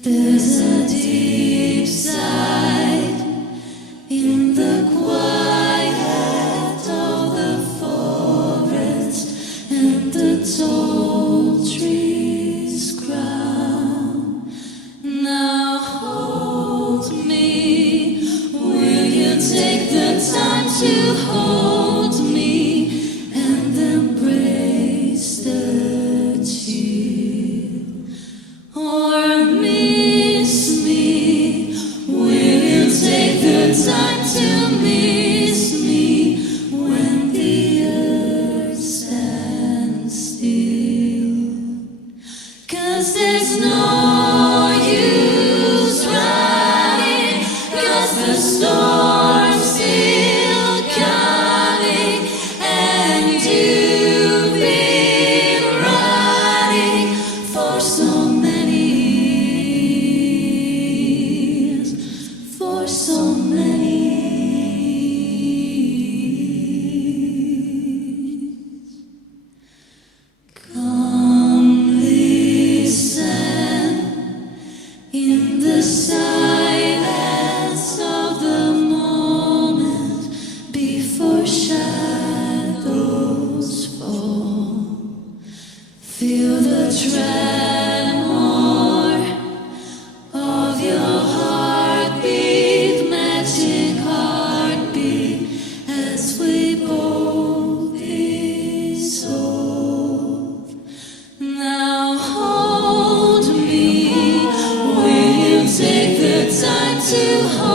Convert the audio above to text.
There's a deep sigh in the quiet of the forest, and the tall trees crown. Now hold me, will you take the time to hold me and embrace the chill? Or miss me, will you take the time to miss me when the earth stands still? 'Cause there's no use running, 'cause the storm's still coming, and you've been running for so many years, for so many years. Come listen in the silence of the moment before shadows fall. Feel the tremor of your heartbeat, magic heartbeat, as we both dissolve. Now hold me, will you take the time to hold